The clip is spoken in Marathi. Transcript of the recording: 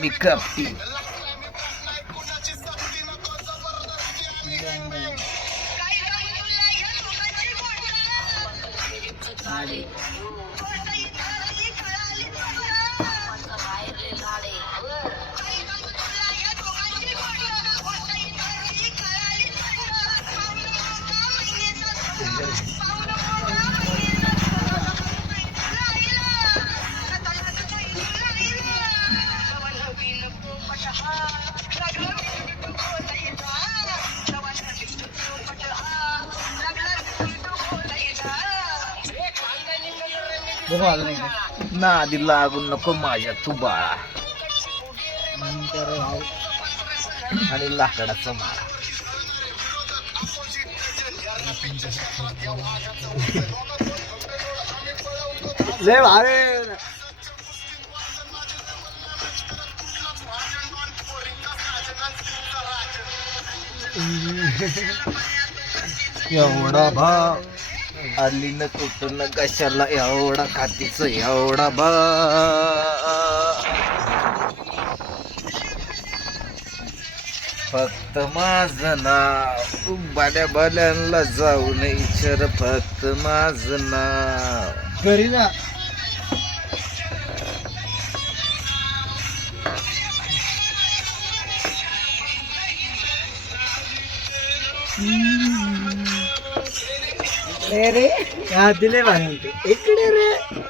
मी कपटी. नादी लागू नको माझ्या तू बाळा. आणि लाकडाचा माळा. लय भारी. एवढा भाव आली न कुठं न कशाला एवढा खातीच एवढा फक्त माझं नाव बाल्या बाल्यांना जाऊ नये विचार फक्त माझं नाव घरी ना. रे दिले इकडे रे.